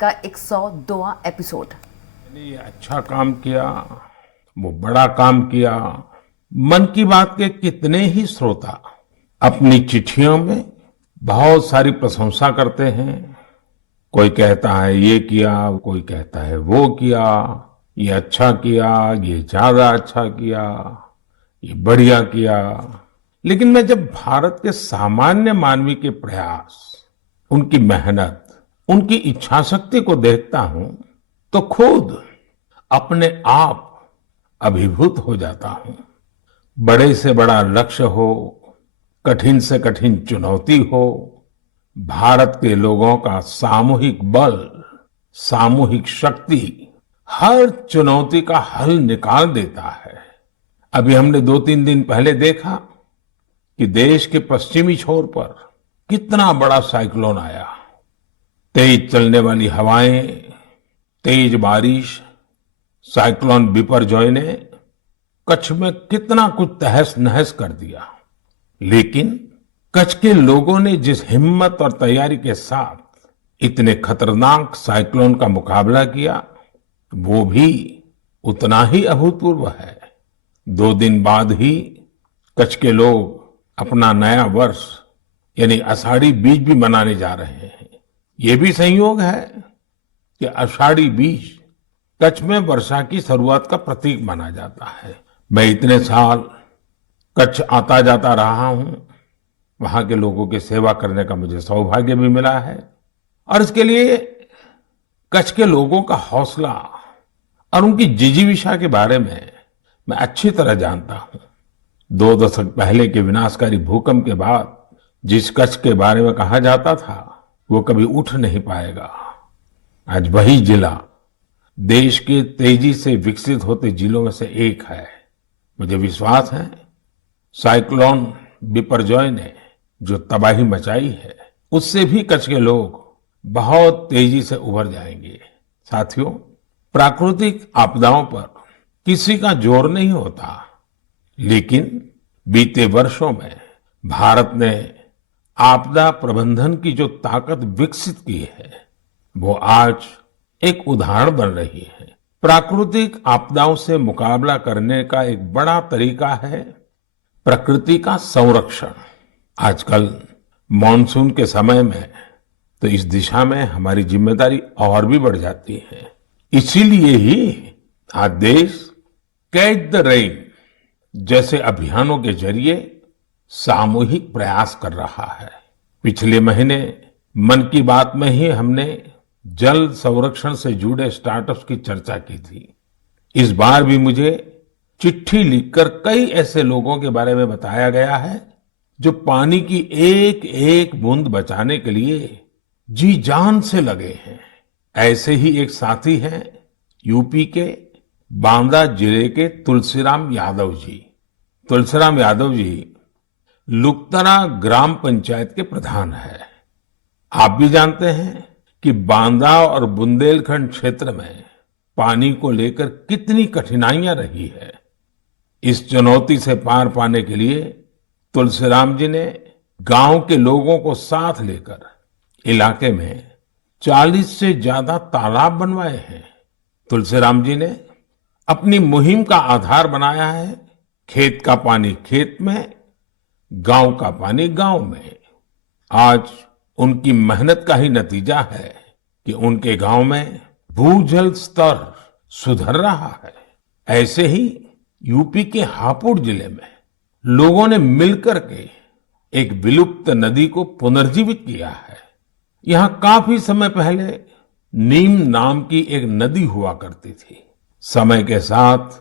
का 102वां एपिसोड। ये अच्छा काम किया, वो बड़ा काम किया। मन की बात के कितने ही श्रोता अपनी चिट्ठियों में बहुत सारी प्रशंसा करते हैं। कोई कहता है ये किया, कोई कहता है वो किया, ये अच्छा किया, ये ज्यादा अच्छा किया, ये बढ़िया किया। लेकिन मैं जब भारत के सामान्य मानवी के प्रयास, उनकी मेहनत, उनकी इच्छा शक्ति को देखता हूं तो खुद अपने आप अभिभूत हो जाता हूं। बड़े से बड़ा लक्ष्य हो, कठिन से कठिन चुनौती हो, भारत के लोगों का सामूहिक बल, सामूहिक शक्ति हर चुनौती का हल निकाल देता है। अभी हमने 2-3 दिन पहले देखा कि देश के पश्चिमी छोर पर कितना बड़ा साइक्लोन आया। तेज चलने वाली हवाएं, तेज बारिश, साइक्लोन बिपरजॉय ने कच्छ में कितना कुछ तहस नहस कर दिया। लेकिन कच्छ के लोगों ने जिस हिम्मत और तैयारी के साथ इतने खतरनाक साइक्लोन का मुकाबला किया, वो भी उतना ही अभूतपूर्व है। 2 दिन बाद ही कच्छ के लोग अपना नया वर्ष यानी आषाढ़ी बीज भी मनाने जा रहे हैं। ये भी संयोग है कि आषाढ़ी बीज कच्छ में वर्षा की शुरुआत का प्रतीक माना जाता है। मैं इतने साल कच्छ आता जाता रहा हूं, वहां के लोगों की सेवा करने का मुझे सौभाग्य भी मिला है और इसके लिए कच्छ के लोगों का हौसला और उनकी जिजीविषा के बारे में मैं अच्छी तरह जानता हूं। 2 दशक पहले के विनाशकारी भूकंप के बाद जिस कच्छ के बारे में कहा जाता था वो कभी उठ नहीं पाएगा, आज वही जिला देश के तेजी से विकसित होते जिलों में से एक है। मुझे विश्वास है साइक्लोन बिपरजॉय ने जो तबाही मचाई है, उससे भी कच्छ के लोग बहुत तेजी से उभर जाएंगे। साथियों, प्राकृतिक आपदाओं पर किसी का जोर नहीं होता, लेकिन बीते वर्षों में भारत ने आपदा प्रबंधन की जो ताकत विकसित की है, वो आज एक उदाहरण बन रही है। प्राकृतिक आपदाओं से मुकाबला करने का एक बड़ा तरीका है प्रकृति का संरक्षण। आजकल मॉनसून के समय में तो इस दिशा में हमारी जिम्मेदारी और भी बढ़ जाती है। इसीलिए ही आज देश कैच द रेन जैसे अभियानों के जरिए सामूहिक प्रयास कर रहा है। पिछले महीने मन की बात में ही हमने जल संरक्षण से जुड़े स्टार्टअप्स की चर्चा की थी। इस बार भी मुझे चिट्ठी लिखकर कई ऐसे लोगों के बारे में बताया गया है जो पानी की एक एक बूंद बचाने के लिए जी जान से लगे हैं। ऐसे ही एक साथी हैं यूपी के बांदा जिले के तुलसीराम यादव जी। तुलसीराम यादव जी लुकतरा ग्राम पंचायत के प्रधान है। आप भी जानते हैं कि बांदा और बुंदेलखंड क्षेत्र में पानी को लेकर कितनी कठिनाइयां रही है। इस चुनौती से पार पाने के लिए तुलसीराम जी ने गांव के लोगों को साथ लेकर इलाके में 40 से ज्यादा तालाब बनवाए हैं। तुलसीराम जी ने अपनी मुहिम का आधार बनाया है खेत का पानी खेत में, गांव का पानी गांव में। आज उनकी मेहनत का ही नतीजा है कि उनके गांव में भूजल स्तर सुधर रहा है। ऐसे ही यूपी के हापुड़ जिले में लोगों ने मिलकर के एक विलुप्त नदी को पुनर्जीवित किया है। यहाँ काफी समय पहले नीम नाम की एक नदी हुआ करती थी। समय के साथ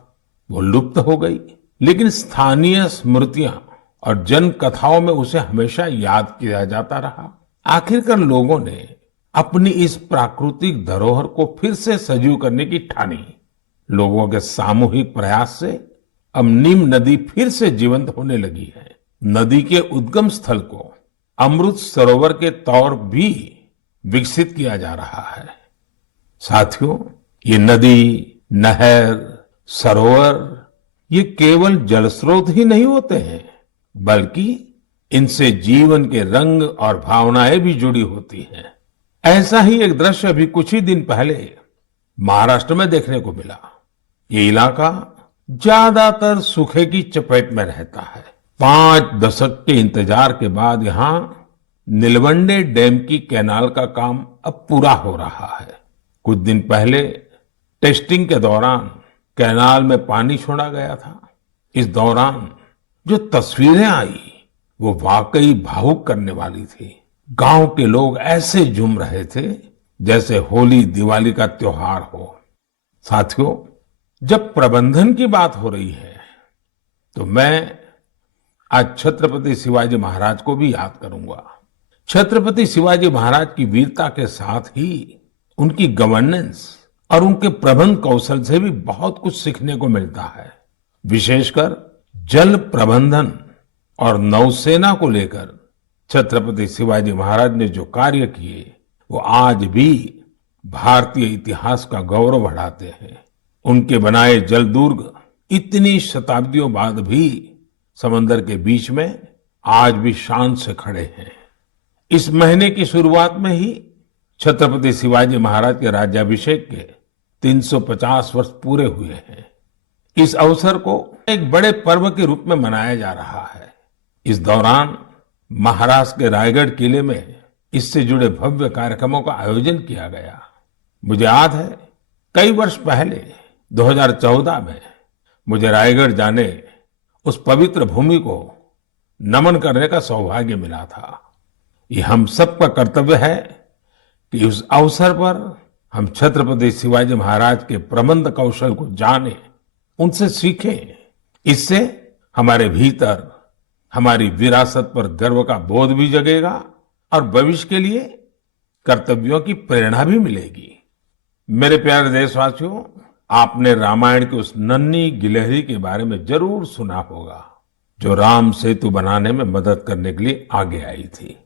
वो लुप्त हो गई, लेकिन स्थानीय स्मृतियां और जन कथाओं में उसे हमेशा याद किया जाता रहा। आखिरकार लोगों ने अपनी इस प्राकृतिक धरोहर को फिर से सजीव करने की ठानी। लोगों के सामूहिक प्रयास से अब नीम नदी फिर से जीवंत होने लगी है। नदी के उद्गम स्थल को अमृत सरोवर के तौर भी विकसित किया जा रहा है। साथियों, ये नदी, नहर, सरोवर ये केवल जल स्रोत ही नहीं होते हैं, बल्कि इनसे जीवन के रंग और भावनाएं भी जुड़ी होती हैं। ऐसा ही एक दृश्य अभी कुछ ही दिन पहले महाराष्ट्र में देखने को मिला। ये इलाका ज्यादातर सूखे की चपेट में रहता है। 5 दशक के इंतजार के बाद यहाँ नीलवंडे डैम की कैनाल का काम अब पूरा हो रहा है। कुछ दिन पहले टेस्टिंग के दौरान कैनाल में पानी छोड़ा गया था। इस दौरान जो तस्वीरें आई वो वाकई भावुक करने वाली थी। गांव के लोग ऐसे झूम रहे थे जैसे होली दिवाली का त्योहार हो। साथियों, जब प्रबंधन की बात हो रही है तो मैं आज छत्रपति शिवाजी महाराज को भी याद करूंगा। छत्रपति शिवाजी महाराज की वीरता के साथ ही उनकी गवर्नेंस और उनके प्रबंध कौशल से भी बहुत कुछ सीखने को मिलता है। विशेषकर जल प्रबंधन और नौसेना को लेकर छत्रपति शिवाजी महाराज ने जो कार्य किए वो आज भी भारतीय इतिहास का गौरव बढ़ाते हैं। उनके बनाए जल दुर्ग इतनी शताब्दियों बाद भी समंदर के बीच में आज भी शान से खड़े हैं। इस महीने की शुरुआत में ही छत्रपति शिवाजी महाराज के राज्याभिषेक के 350 वर्ष पूरे हुए हैं। इस अवसर को एक बड़े पर्व के रूप में मनाया जा रहा है। इस दौरान महाराष्ट्र के रायगढ़ किले में इससे जुड़े भव्य कार्यक्रमों का आयोजन किया गया। मुझे याद है कई वर्ष पहले 2014 में मुझे रायगढ़ जाने उस पवित्र भूमि को नमन करने का सौभाग्य मिला था। ये हम सबका कर्तव्य है कि उस अवसर पर हम छत्रपति शिवाजी महाराज के प्रबंध कौशल को जानें, उनसे सीखें। इससे हमारे भीतर हमारी विरासत पर गर्व का बोध भी जगेगा और भविष्य के लिए कर्तव्यों की प्रेरणा भी मिलेगी। मेरे प्यारे देशवासियों, आपने रामायण के उस नन्ही गिलहरी के बारे में जरूर सुना होगा जो राम सेतु बनाने में मदद करने के लिए आगे आई थी।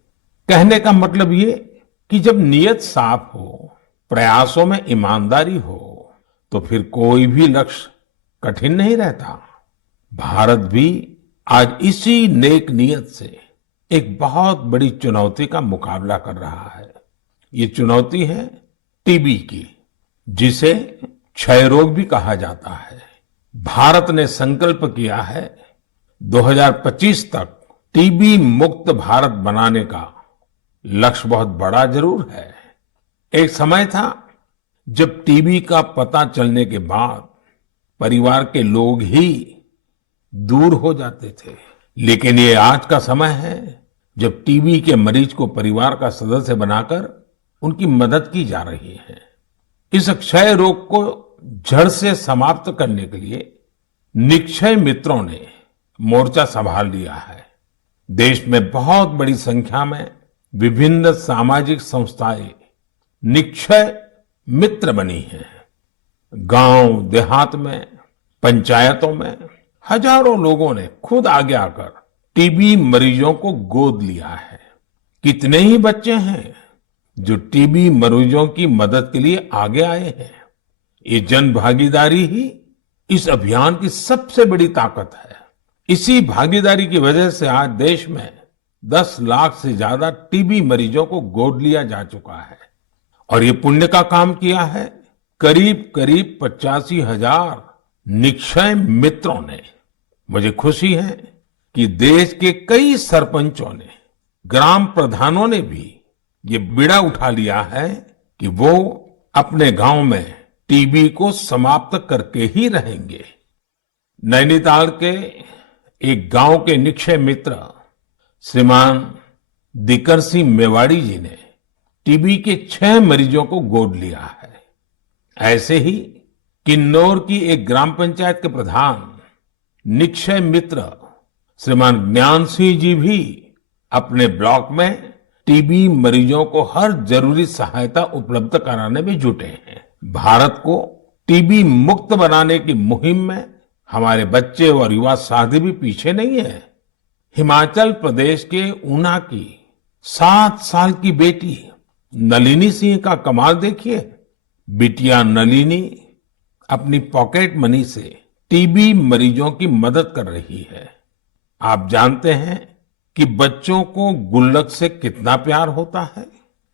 कहने का मतलब ये कि जब नीयत साफ हो, प्रयासों में ईमानदारी हो, तो फिर कोई भी लक्ष्य कठिन नहीं रहता। भारत भी आज इसी नेक नियत से एक बहुत बड़ी चुनौती का मुकाबला कर रहा है। ये चुनौती है टीबी की, जिसे क्षय रोग भी कहा जाता है। भारत ने संकल्प किया है 2025 तक टीबी मुक्त भारत बनाने का। लक्ष्य बहुत बड़ा जरूर है। एक समय था जब टीबी का पता चलने के बाद परिवार के लोग ही दूर हो जाते थे, लेकिन ये आज का समय है जब टीबी के मरीज को परिवार का सदस्य बनाकर उनकी मदद की जा रही है। इस क्षय रोग को जड़ से समाप्त करने के लिए निक्षय मित्रों ने मोर्चा संभाल लिया है। देश में बहुत बड़ी संख्या में विभिन्न सामाजिक संस्थाएं निक्षय मित्र बनी हैं। गांव देहात में, पंचायतों में हजारों लोगों ने खुद आगे आकर टीबी मरीजों को गोद लिया है। कितने ही बच्चे हैं जो टीबी मरीजों की मदद के लिए आगे आए हैं। ये जन भागीदारी ही इस अभियान की सबसे बड़ी ताकत है। इसी भागीदारी की वजह से आज देश में 10 लाख से ज्यादा टीबी मरीजों को गोद लिया जा चुका है। और ये पुण्य का काम किया है करीब करीब 85,000 निक्षय मित्रों ने। मुझे खुशी है कि देश के कई सरपंचों ने, ग्राम प्रधानों ने भी ये बीड़ा उठा लिया है कि वो अपने गांव में टीबी को समाप्त करके ही रहेंगे। नैनीताल के एक गांव के निक्षय मित्र श्रीमान दिकर सिंह मेवाड़ी जी ने टीबी के 6 मरीजों को गोद लिया है। ऐसे ही किन्नौर की एक ग्राम पंचायत के प्रधान निक्षय मित्र श्रीमान ज्ञान सिंह जी भी अपने ब्लॉक में टीबी मरीजों को हर जरूरी सहायता उपलब्ध कराने में जुटे हैं। भारत को टीबी मुक्त बनाने की मुहिम में हमारे बच्चे और युवा साथी भी पीछे नहीं है। हिमाचल प्रदेश के ऊना की 7 साल की बेटी नलिनी सिंह का कमाल देखिए। बिटिया नलिनी अपनी पॉकेट मनी से टीबी मरीजों की मदद कर रही है। आप जानते हैं कि बच्चों को गुल्लक से कितना प्यार होता है।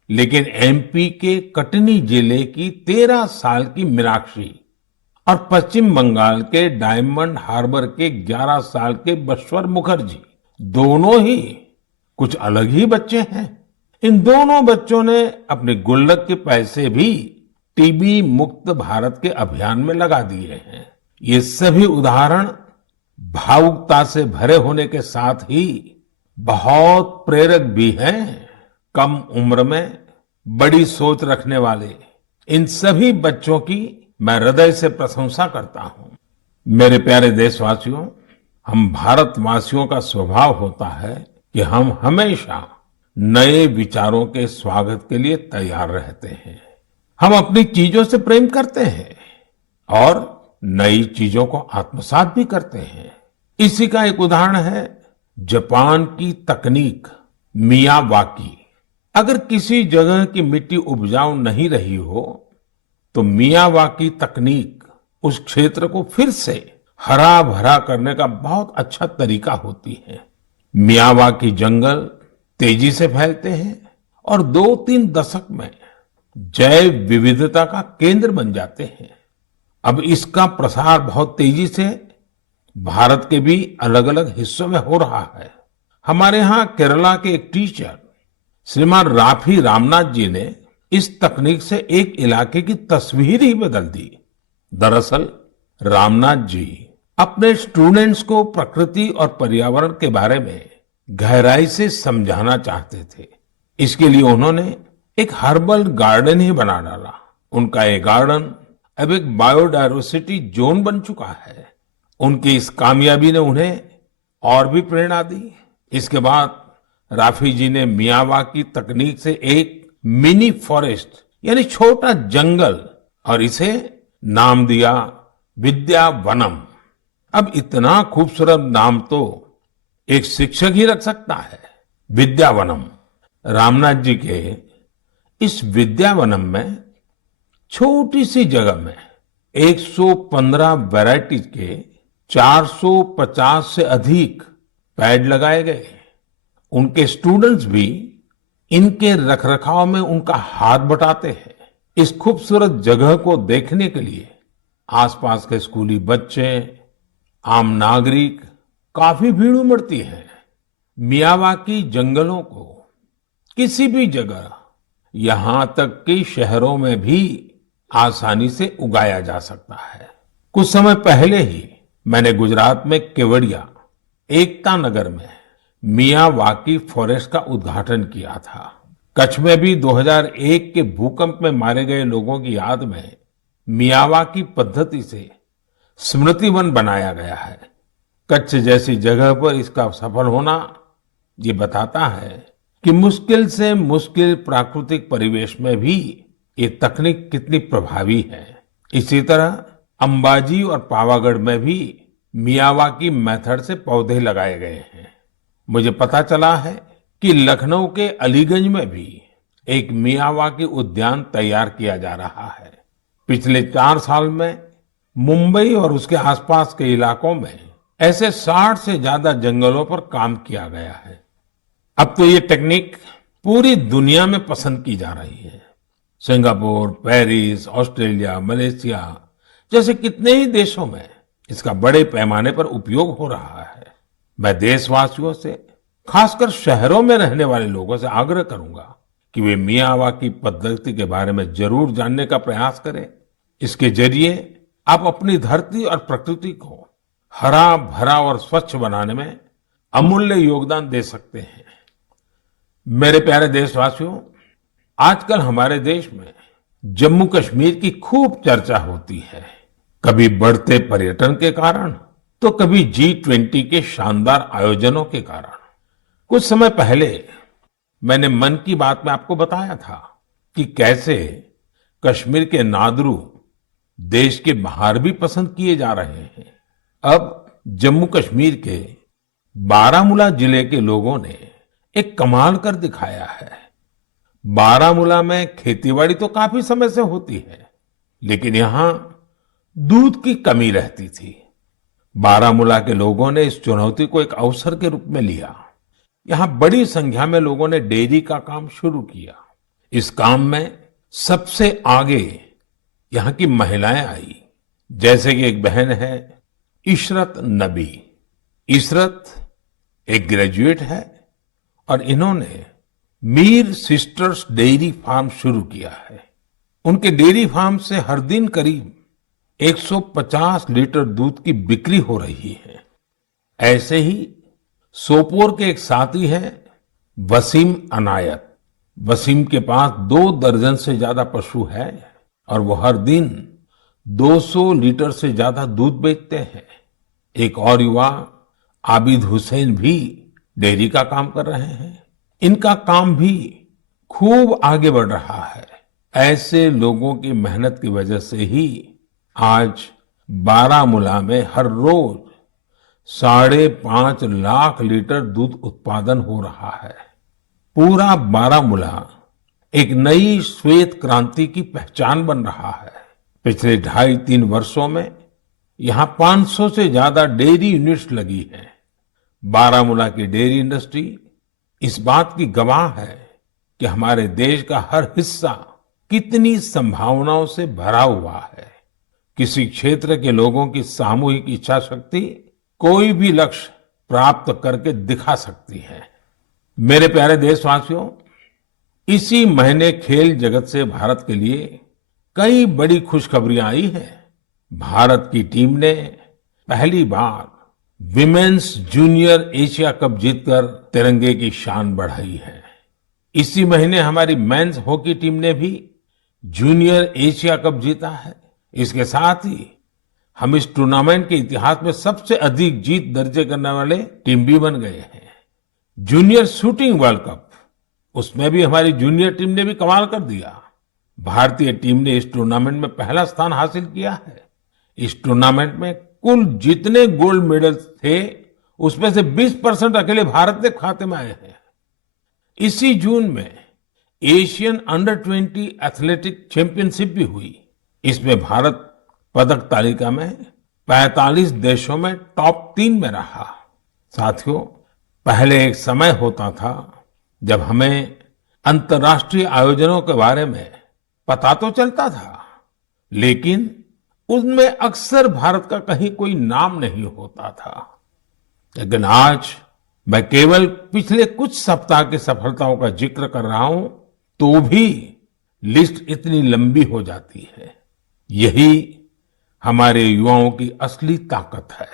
लेकिन एमपी के कटनी जिले की 13 साल की मीनाक्षी और पश्चिम बंगाल के डायमंड हार्बर के 11 साल के बश्वर मुखर्जी दोनों ही कुछ अलग ही बच्चे हैं। इन दोनों बच्चों ने अपने गुल्लक के पैसे भी टीबी मुक्त भारत के अभियान में लगा दिए हैं। ये सभी उदाहरण भावुकता से भरे होने के साथ ही बहुत प्रेरक भी हैं। कम उम्र में बड़ी सोच रखने वाले इन सभी बच्चों की मैं हृदय से प्रशंसा करता हूं। मेरे प्यारे देशवासियों, हम भारतवासियों का स्वभाव होता है कि हम हमेशा नए विचारों के स्वागत के लिए तैयार रहते हैं। हम अपनी चीजों से प्रेम करते हैं और नई चीजों को आत्मसात भी करते हैं। इसी का एक उदाहरण है जापान की तकनीक मियावाकी। अगर किसी जगह की मिट्टी उपजाऊ नहीं रही हो तो मियावाकी तकनीक उस क्षेत्र को फिर से हरा भरा करने का बहुत अच्छा तरीका होती है। मियावाकी जंगल तेजी से फैलते हैं और 2-3 दशक में जैव विविधता का केंद्र बन जाते हैं। अब इसका प्रसार बहुत तेजी से भारत के भी अलग अलग हिस्सों में हो रहा है। हमारे यहाँ केरला के एक टीचर श्रीमान राफी रामनाथ जी ने इस तकनीक से एक इलाके की तस्वीर ही बदल दी। दरअसल रामनाथ जी अपने स्टूडेंट्स को प्रकृति और पर्यावरण के बारे में गहराई से समझाना चाहते थे। इसके लिए उन्होंने एक हर्बल गार्डन ही बना डाला। उनका ये गार्डन अब एक बायोडायवर्सिटी जोन बन चुका है। उनकी इस कामयाबी ने उन्हें और भी प्रेरणा दी। इसके बाद राफी जी ने मियावाकी तकनीक से एक मिनी फॉरेस्ट यानी छोटा जंगल और इसे नाम दिया विद्यावनम। अब इतना खूबसूरत नाम तो एक शिक्षक ही रख सकता है, विद्यावनम। रामनाथ जी के इस विद्यावनम में छोटी सी जगह में 115 वैरायटीज के 450 से अधिक पेड़ लगाए गए। उनके स्टूडेंट्स भी इनके रखरखाव में उनका हाथ बटाते हैं। इस खूबसूरत जगह को देखने के लिए आसपास के स्कूली बच्चे, आम नागरिक काफी भीड़ उमड़ती है। मियावाकी जंगलों को किसी भी जगह, यहां तक कि शहरों में भी आसानी से उगाया जा सकता है। कुछ समय पहले ही मैंने गुजरात में केवड़िया एकता नगर में मियावाकी फॉरेस्ट का उद्घाटन किया था। कच्छ में भी 2001 के भूकंप में मारे गए लोगों की याद में मियावाकी पद्धति से स्मृति वन बनाया गया है। कच्छ जैसी जगह पर इसका सफल होना ये बताता है कि मुश्किल से मुश्किल प्राकृतिक परिवेश में भी ये तकनीक कितनी प्रभावी है। इसी तरह अंबाजी और पावागढ़ में भी मियावाकी मेथड से पौधे लगाए गए हैं। मुझे पता चला है कि लखनऊ के अलीगंज में भी एक मियावाकी उद्यान तैयार किया जा रहा है। पिछले 4 साल में मुंबई और उसके आसपास के इलाकों में ऐसे 60 से ज्यादा जंगलों पर काम किया गया है। अब तो ये टेक्निक पूरी दुनिया में पसंद की जा रही है। सिंगापुर, पेरिस, ऑस्ट्रेलिया, मलेशिया जैसे कितने ही देशों में इसका बड़े पैमाने पर उपयोग हो रहा है। मैं देशवासियों से, खासकर शहरों में रहने वाले लोगों से आग्रह करूंगा कि वे मियावाकी पद्धति के बारे में जरूर जानने का प्रयास करें। इसके जरिए आप अपनी धरती और प्रकृति को हरा भरा और स्वच्छ बनाने में अमूल्य योगदान दे सकते हैं। मेरे प्यारे देशवासियों, आजकल हमारे देश में जम्मू कश्मीर की खूब चर्चा होती है। कभी बढ़ते पर्यटन के कारण तो कभी G20 के शानदार आयोजनों के कारण। कुछ समय पहले मैंने मन की बात में आपको बताया था कि कैसे कश्मीर के नादरू देश के बाहर भी पसंद किए जा रहे हैं। अब जम्मू कश्मीर के बारामूला जिले के लोगों ने एक कमाल कर दिखाया है। बारामूला में खेतीबाड़ी तो काफी समय से होती है, लेकिन यहाँ दूध की कमी रहती थी। बारामूला के लोगों ने इस चुनौती को एक अवसर के रूप में लिया। यहाँ बड़ी संख्या में लोगों ने डेयरी का काम शुरू किया। इस काम में सबसे आगे यहाँ की महिलाएं आई। जैसे कि एक बहन है इशरत नबी। इशरत एक ग्रेजुएट है और इन्होंने मीर सिस्टर्स डेयरी फार्म शुरू किया है। उनके डेयरी फार्म से हर दिन करीब 150 लीटर दूध की बिक्री हो रही है। ऐसे ही सोपोर के एक साथी हैं वसीम अनायत। वसीम के पास 2 दर्जन से ज्यादा पशु है और वो हर दिन 200 लीटर से ज्यादा दूध बेचते हैं। एक और युवा आबिद हुसैन भी डेयरी का काम कर रहे हैं। इनका काम भी खूब आगे बढ़ रहा है। ऐसे लोगों की मेहनत की वजह से ही आज बारामूला में हर रोज 5.5 लाख लीटर दूध उत्पादन हो रहा है। पूरा बारामूला एक नई श्वेत क्रांति की पहचान बन रहा है। पिछले 2.5-3 वर्षों में यहाँ 500 से ज्यादा डेयरी यूनिट्स लगी हैं। बारामूला की डेयरी इंडस्ट्री इस बात की गवाह है कि हमारे देश का हर हिस्सा कितनी संभावनाओं से भरा हुआ है। किसी क्षेत्र के लोगों की सामूहिक इच्छा शक्ति कोई भी लक्ष्य प्राप्त करके दिखा सकती है। मेरे प्यारे देशवासियों, इसी महीने खेल जगत से भारत के लिए कई बड़ी खुशखबरियां आई हैं। भारत की टीम ने पहली बार विमेन्स जूनियर एशिया कप जीतकर तिरंगे की शान बढ़ाई है। इसी महीने हमारी मेंस हॉकी टीम ने भी जूनियर एशिया कप जीता है। इसके साथ ही हम इस टूर्नामेंट के इतिहास में सबसे अधिक जीत दर्ज करने वाले टीम भी बन गए हैं। जूनियर शूटिंग वर्ल्ड कप, उसमें भी हमारी जूनियर टीम ने भी कमाल कर दिया। भारतीय टीम ने इस टूर्नामेंट में पहला स्थान हासिल किया है। इस टूर्नामेंट में कुल जितने गोल्ड मेडल थे उसमें से 20% अकेले भारत के खाते में आए हैं। इसी जून में एशियन अंडर 20 एथलेटिक चैंपियनशिप भी हुई। इसमें भारत पदक तालिका में 45 देशों में टॉप 3 में रहा। साथियों, पहले एक समय होता था जब हमें अंतर्राष्ट्रीय आयोजनों के बारे में पता तो चलता था, लेकिन उसमें अक्सर भारत का कहीं कोई नाम नहीं होता था। लेकिन आज मैं केवल पिछले कुछ सप्ताह की सफलताओं का जिक्र कर रहा हूं तो भी लिस्ट इतनी लंबी हो जाती है। यही हमारे युवाओं की असली ताकत है।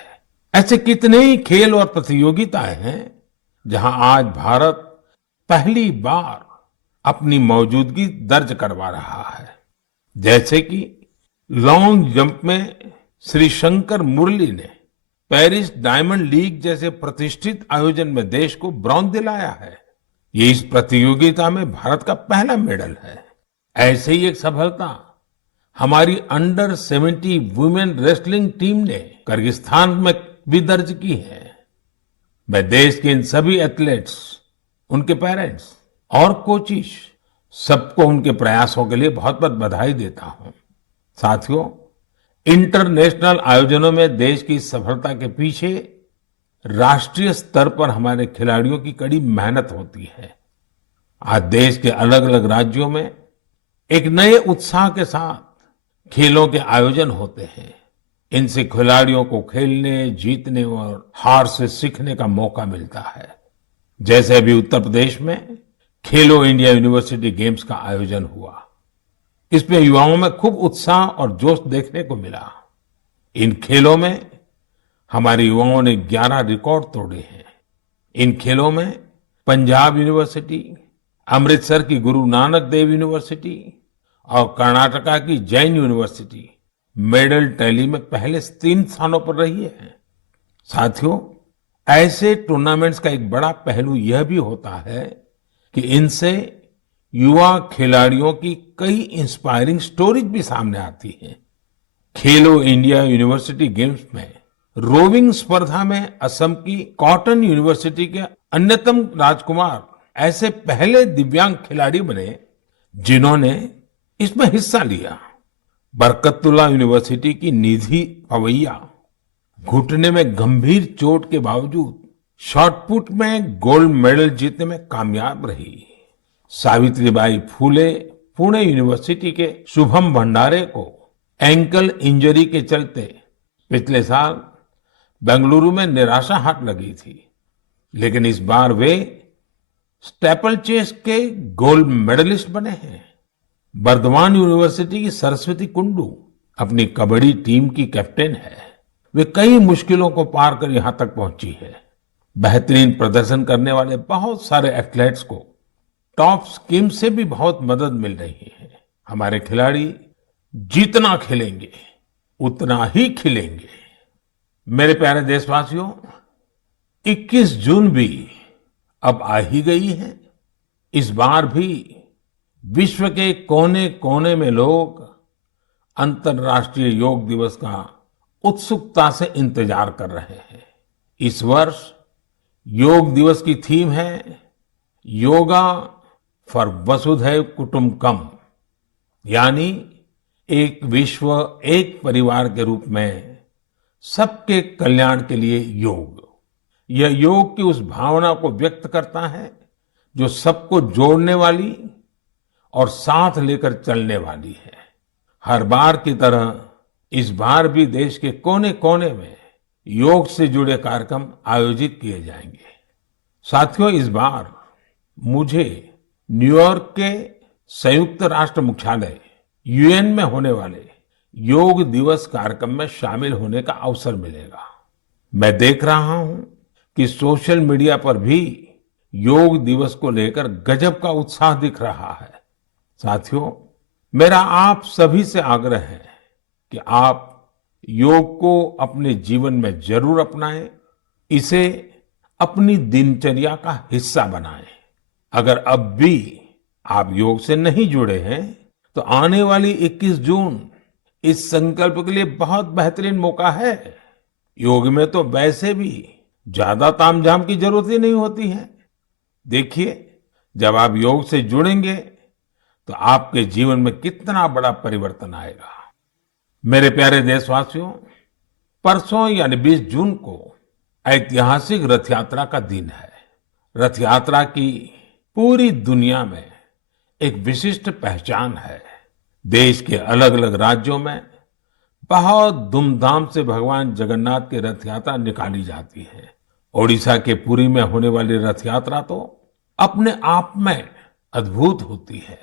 ऐसे कितने ही खेल और प्रतियोगिताएं हैं जहां आज भारत पहली बार अपनी मौजूदगी दर्ज करवा रहा है। जैसे कि लॉन्ग जंप में श्री शंकर मुरली ने पेरिस डायमंड लीग जैसे प्रतिष्ठित आयोजन में देश को ब्रॉन्ज दिलाया है। ये इस प्रतियोगिता में भारत का पहला मेडल है। ऐसे ही एक सफलता हमारी अंडर 70 वुमेन रेसलिंग टीम ने किर्गिस्तान में भी दर्ज की है। मैं देश के इन सभी एथलीट्स, उनके पेरेंट्स और कोचिज सबको उनके प्रयासों के लिए बहुत बहुत बधाई देता हूं। साथियों, इंटरनेशनल आयोजनों में देश की सफलता के पीछे राष्ट्रीय स्तर पर हमारे खिलाड़ियों की कड़ी मेहनत होती है। आज देश के अलग अलग राज्यों में एक नए उत्साह के साथ खेलों के आयोजन होते हैं। इनसे खिलाड़ियों को खेलने, जीतने और हार से सीखने का मौका मिलता है। जैसे अभी उत्तर प्रदेश में खेलो इंडिया यूनिवर्सिटी गेम्स का आयोजन हुआ। इसमें युवाओं में खूब उत्साह और जोश देखने को मिला। इन खेलों में हमारे युवाओं ने 11 रिकॉर्ड तोड़े हैं। इन खेलों में पंजाब यूनिवर्सिटी, अमृतसर की गुरु नानक देव यूनिवर्सिटी और कर्नाटका की जैन यूनिवर्सिटी मेडल टैली में पहले 3 स्थानों पर रही है। साथियों, ऐसे टूर्नामेंट्स का एक बड़ा पहलू यह भी होता है कि इनसे युवा खिलाड़ियों की कई इंस्पायरिंग स्टोरीज भी सामने आती हैं। खेलो इंडिया यूनिवर्सिटी गेम्स में रोविंग स्पर्धा में असम की कॉटन यूनिवर्सिटी के अन्यतम राजकुमार ऐसे पहले दिव्यांग खिलाड़ी बने जिन्होंने इसमें हिस्सा लिया। बरकतुल्ला यूनिवर्सिटी की निधि पवैया घुटने में गंभीर चोट के बावजूद शॉटपुट में गोल्ड मेडल जीतने में कामयाब रही। सावित्रीबाई फूले पुणे यूनिवर्सिटी के शुभम भंडारे को एंकल इंजरी के चलते पिछले साल बेंगलुरु में निराशा हाथ लगी थी, लेकिन इस बार वे स्टेपल चेस के गोल्ड मेडलिस्ट बने हैं। बर्दवान यूनिवर्सिटी की सरस्वती कुंडू अपनी कबड्डी टीम की कैप्टन है। वे कई मुश्किलों को पार कर यहां तक पहुंची है। बेहतरीन प्रदर्शन करने वाले बहुत सारे एथलेट्स को टॉप स्कीम से भी बहुत मदद मिल रही है। हमारे खिलाड़ी जितना खेलेंगे उतना ही खिलेंगे। मेरे प्यारे देशवासियों, 21 जून भी अब आ ही गई है। इस बार भी विश्व के कोने कोने में लोग अंतर्राष्ट्रीय योग दिवस का उत्सुकता से इंतजार कर रहे हैं। इस वर्ष योग दिवस की थीम है योगा फॉर वसुधैव कुटुंबकम, यानी एक विश्व एक परिवार के रूप में सबके कल्याण के लिए योग। यह योग की उस भावना को व्यक्त करता है जो सबको जोड़ने वाली और साथ लेकर चलने वाली है। हर बार की तरह इस बार भी देश के कोने कोने में योग से जुड़े कार्यक्रम आयोजित किए जाएंगे। साथियों, इस बार मुझे न्यूयॉर्क के संयुक्त राष्ट्र मुख्यालय यूएन में होने वाले योग दिवस कार्यक्रम में शामिल होने का अवसर मिलेगा। मैं देख रहा हूं कि सोशल मीडिया पर भी योग दिवस को लेकर गजब का उत्साह दिख रहा है। साथियों, मेरा आप सभी से आग्रह है कि आप योग को अपने जीवन में जरूर अपनाएं, इसे अपनी दिनचर्या का हिस्सा बनाएं। अगर अब भी आप योग से नहीं जुड़े हैं, तो आने वाली 21 जून इस संकल्प के लिए बहुत बेहतरीन मौका है। योग में तो वैसे भी ज्यादा तामझाम की जरूरत ही नहीं होती है। देखिए, जब आप योग से जुड़ेंगे तो आपके जीवन में कितना बड़ा परिवर्तन आएगा। मेरे प्यारे देशवासियों, परसों यानी 20 जून को ऐतिहासिक रथ यात्रा का दिन है। रथ यात्रा की पूरी दुनिया में एक विशिष्ट पहचान है। देश के अलग अलग राज्यों में बहुत धूमधाम से भगवान जगन्नाथ की रथ यात्रा निकाली जाती है। ओडिशा के पुरी में होने वाली रथ यात्रा तो अपने आप में अद्भुत होती है।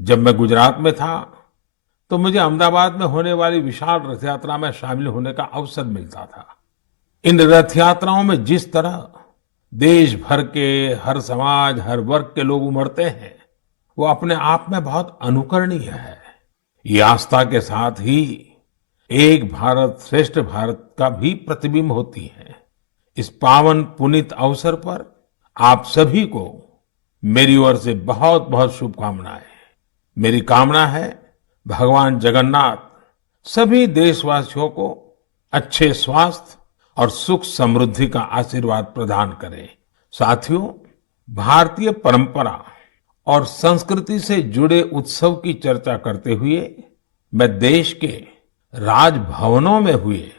जब मैं गुजरात में था तो मुझे अहमदाबाद में होने वाली विशाल रथ यात्रा में शामिल होने का अवसर मिलता था। इन रथ यात्राओं में जिस तरह देश भर के हर समाज, हर वर्ग के लोग उमड़ते हैं, वो अपने आप में बहुत अनुकरणीय है। ये आस्था के साथ ही एक भारत श्रेष्ठ भारत का भी प्रतिबिंब होती है। इस पावन पुनीत अवसर पर आप सभी को मेरी ओर से बहुत बहुत शुभकामनाएं। मेरी कामना है भगवान जगन्नाथ सभी देशवासियों को अच्छे स्वास्थ्य और सुख समृद्धि का आशीर्वाद प्रदान करें। साथियों, भारतीय परंपरा और संस्कृति से जुड़े उत्सव की चर्चा करते हुए मैं देश के राजभवनों में हुए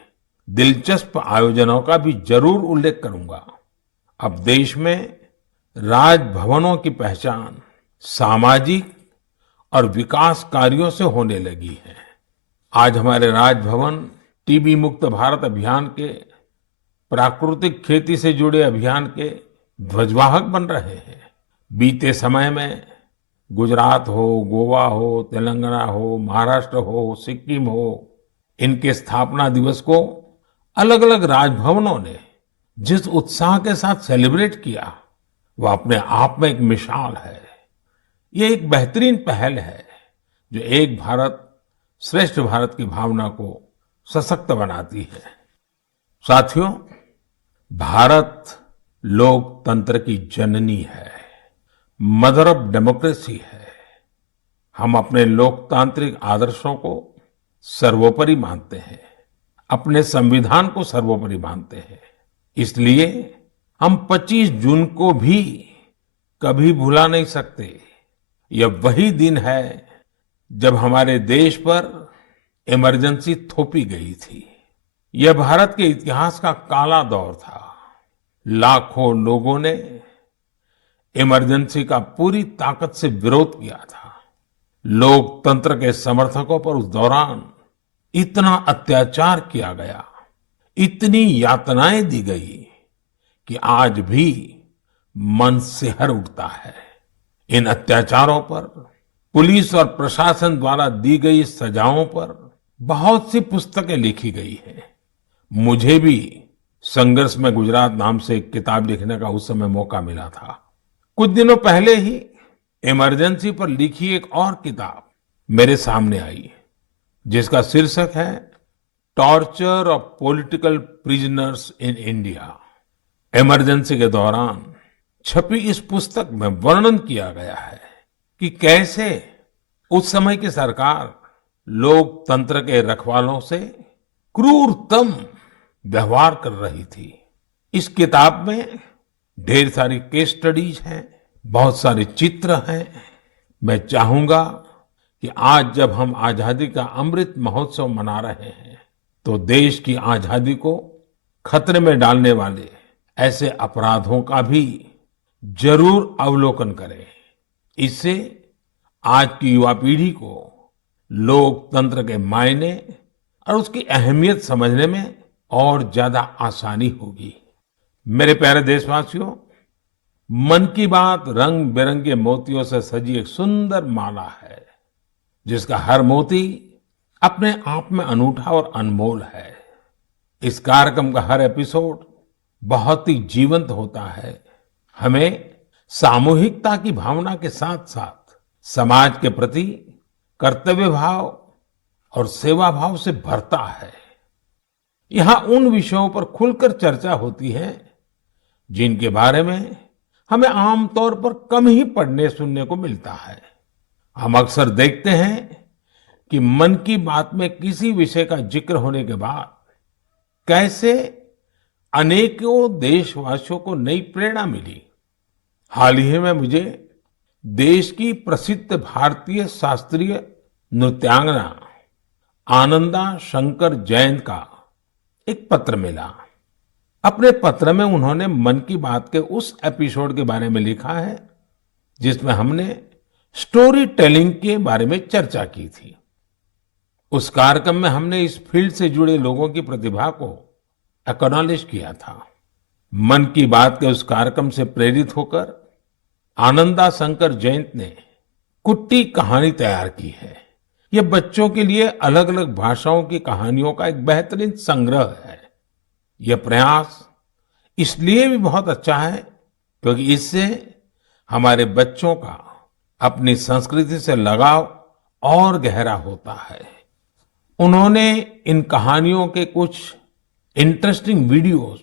दिलचस्प आयोजनों का भी जरूर उल्लेख करूंगा। अब देश में राजभवनों की पहचान सामाजिक और विकास कार्यों से होने लगी है। आज हमारे राजभवन टीबी मुक्त भारत अभियान के, प्राकृतिक खेती से जुड़े अभियान के ध्वजवाहक बन रहे हैं। बीते समय में गुजरात हो, गोवा हो, तेलंगाना हो, महाराष्ट्र हो, सिक्किम हो, इनके स्थापना दिवस को अलग अलग राजभवनों ने जिस उत्साह के साथ सेलिब्रेट किया, वह अपने आप में एक मिसाल है। ये एक बेहतरीन पहल है जो एक भारत श्रेष्ठ भारत की भावना को सशक्त बनाती है। साथियों, भारत लोकतंत्र की जननी है, मदर ऑफ डेमोक्रेसी है। हम अपने लोकतांत्रिक आदर्शों को सर्वोपरि मानते हैं, अपने संविधान को सर्वोपरि मानते हैं। इसलिए हम 25 जून को भी कभी भुला नहीं सकते। यह वही दिन है जब हमारे देश पर इमरजेंसी थोपी गई थी। यह भारत के इतिहास का काला दौर था। लाखों लोगों ने इमरजेंसी का पूरी ताकत से विरोध किया था। लोकतंत्र के समर्थकों पर उस दौरान इतना अत्याचार किया गया, इतनी यातनाएं दी गई कि आज भी मन सिहर उठता है। इन अत्याचारों पर, पुलिस और प्रशासन द्वारा दी गई सजाओं पर बहुत सी पुस्तकें लिखी गई है। मुझे भी संघर्ष में गुजरात नाम से एक किताब लिखने का उस समय मौका मिला था। कुछ दिनों पहले ही इमरजेंसी पर लिखी एक और किताब मेरे सामने आई, जिसका शीर्षक है torture of political prisoners in India. Emergency के दौरान छपी इस पुस्तक में वर्णन किया गया है कि कैसे उस समय की सरकार लोकतंत्र के रखवालों से क्रूरतम व्यवहार कर रही थी। इस किताब में ढेर सारी केस स्टडीज हैं, बहुत सारे चित्र हैं। मैं चाहूंगा कि आज जब हम आजादी का अमृत महोत्सव मना रहे हैं, तो देश की आजादी को खतरे में डालने वाले ऐसे अपराधों का भी जरूर अवलोकन करें। इससे आज की युवा पीढ़ी को लोकतंत्र के मायने और उसकी अहमियत समझने में और ज्यादा आसानी होगी। मेरे प्यारे देशवासियों, मन की बात रंग बिरंगे मोतियों से सजी एक सुंदर माला है, जिसका हर मोती अपने आप में अनूठा और अनमोल है। इस कार्यक्रम का हर एपिसोड बहुत ही जीवंत होता है, हमें सामूहिकता की भावना के साथ साथ समाज के प्रति कर्तव्य भाव और सेवा भाव से भरता है। यहाँ उन विषयों पर खुलकर चर्चा होती है जिनके बारे में हमें आमतौर पर कम ही पढ़ने सुनने को मिलता है। हम अक्सर देखते हैं कि मन की बात में किसी विषय का जिक्र होने के बाद कैसे अनेकों देशवासियों को नई प्रेरणा मिली। हाल ही में मुझे देश की प्रसिद्ध भारतीय शास्त्रीय नृत्यांगना आनंदा शंकर जयंत का एक पत्र मिला। अपने पत्र में उन्होंने मन की बात के उस एपिसोड के बारे में लिखा है जिसमें हमने स्टोरी टेलिंग के बारे में चर्चा की थी। उस कार्यक्रम में हमने इस फील्ड से जुड़े लोगों की प्रतिभा को एक्नॉलेज किया था। मन की बात के उस कार्यक्रम से प्रेरित होकर आनंदा शंकर जयंत ने कुट्टी कहानी तैयार की है। यह बच्चों के लिए अलग अलग भाषाओं की कहानियों का एक बेहतरीन संग्रह है। यह प्रयास इसलिए भी बहुत अच्छा है क्योंकि इससे हमारे बच्चों का अपनी संस्कृति से लगाव और गहरा होता है। उन्होंने इन कहानियों के कुछ इंटरेस्टिंग वीडियोस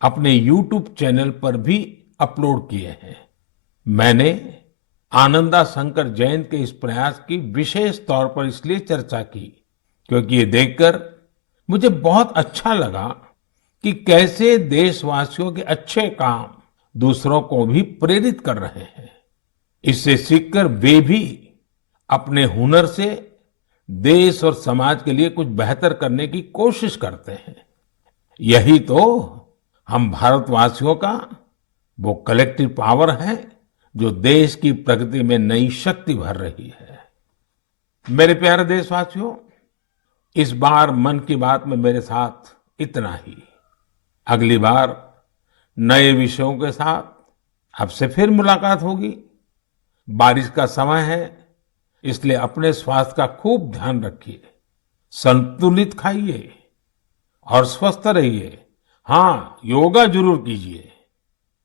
अपने YouTube चैनल पर भी अपलोड किए हैं। मैंने आनंदा शंकर जयंत के इस प्रयास की विशेष तौर पर इसलिए चर्चा की क्योंकि ये देखकर मुझे बहुत अच्छा लगा कि कैसे देशवासियों के अच्छे काम दूसरों को भी प्रेरित कर रहे हैं। इससे सीखकर वे भी अपने हुनर से देश और समाज के लिए कुछ बेहतर करने की कोशिश करते हैं। यही तो हम भारतवासियों का वो कलेक्टिव पावर है जो देश की प्रगति में नई शक्ति भर रही है। मेरे प्यारे देशवासियों, इस बार मन की बात में मेरे साथ इतना ही। अगली बार नए विषयों के साथ आपसे फिर मुलाकात होगी। बारिश का समय है, इसलिए अपने स्वास्थ्य का खूब ध्यान रखिए, संतुलित खाइए और स्वस्थ रहिए। हाँ, योगा जरूर कीजिए।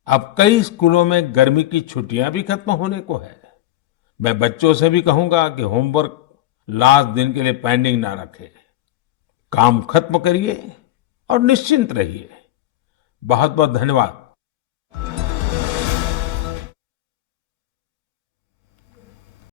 अब कई स्कूलों में गर्मी की छुट्टियां भी खत्म होने को है। मैं बच्चों से भी कहूंगा कि होमवर्क लास्ट दिन के लिए पेंडिंग ना रखें। काम खत्म करिए और निश्चिंत रहिए। बहुत बहुत धन्यवाद।